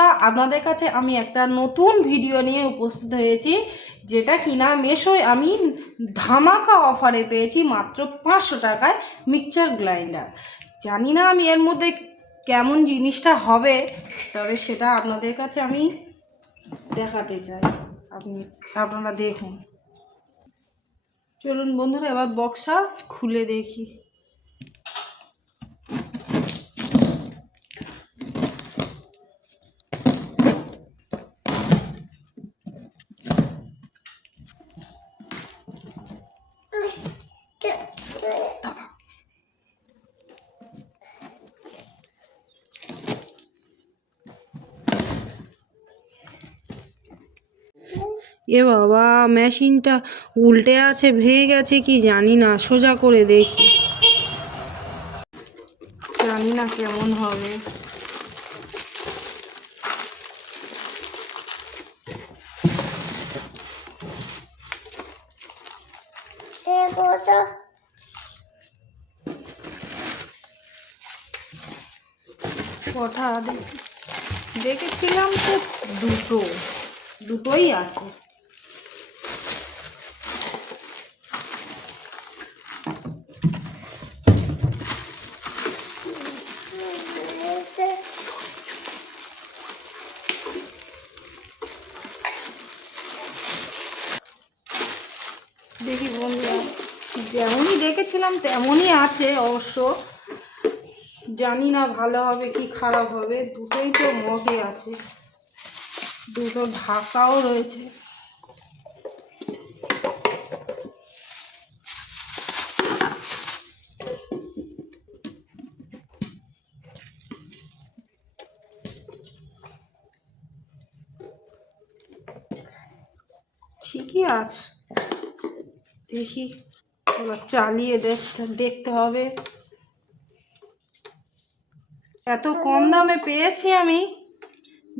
বন্ধুরা, আপনাদের কাছে আমি একটা নতুন ভিডিও নিয়ে উপস্থিত হয়েছি, যেটা কিনা মেশোয় আমি ধামাকা অফারে পেয়েছি মাত্র 500 টাকায় মিক্সচার গ্রাইন্ডার। জানি না আমি এর মধ্যে কেমন জিনিসটা হবে, তবে সেটা আপনাদের কাছে আমি দেখাতে চাই। আপনারা দেখুন। চলুন বন্ধুরা, এবার বক্সটা খুলে দেখি। এ বাবা, মেশিনটা উল্টে আছে, ভেঙে গেছে কি জানি না। সোজা করে দেখি, জানি না কেমন হবে। কটা দেখেছিলাম তো, দুটোই আছে। দেখি বন্ধুরা, যেমনই দেখেছিলাম তেমনই আছে অবশ্য। জানি না ভালো হবে কি খারাপ হবে। দুটোই তো মগে আছে, দুটো ঢাকাও রয়েছে। ঠিকই আছে, দেখি এবার চালিয়ে দেখতে হবে। এত কম দামে পেয়েছি আমি,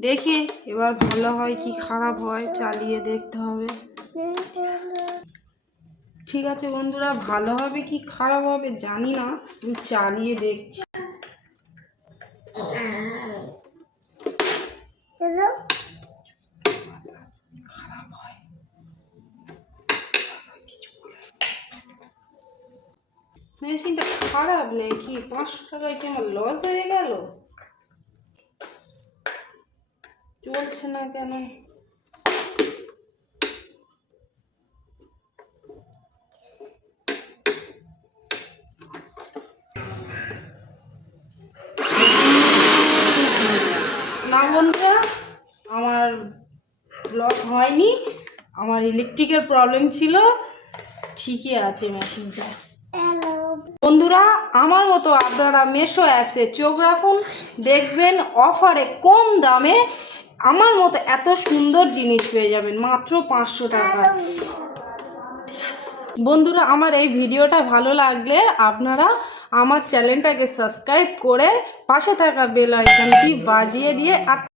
দেখি এবার ভালো হয় কি খারাপ হয়, চালিয়ে দেখতে হবে। ঠিক আছে বন্ধুরা, ভালো হবে কি খারাপ হবে জানি না, আমি চালিয়ে দেখছি। মেশিনটা খারাপ নেই কি? 500 টাকায় কি আমার লস হয়ে গেল? চলছে না কেন? না বন্ধুরা, আমার লস হয়নি। আমার ইলেকট্রিকের প্রবলেম ছিল, ঠিকই আছে মেশিনটা। বন্ধুরা, আমার মতো আপনারা মেশো অ্যাপসে চোখ রাখুন, দেখবেন অফারে কম দামে আমার মতো এত সুন্দর জিনিস পেয়ে যাবেন মাত্র 500 টাকায়। বন্ধুরা, আমার এই ভিডিওটা ভালো লাগলে আপনারা আমার চ্যানেলটাকে সাবস্ক্রাইব করে পাশে থাকা বেল আইকনটি বাজিয়ে দিয়ে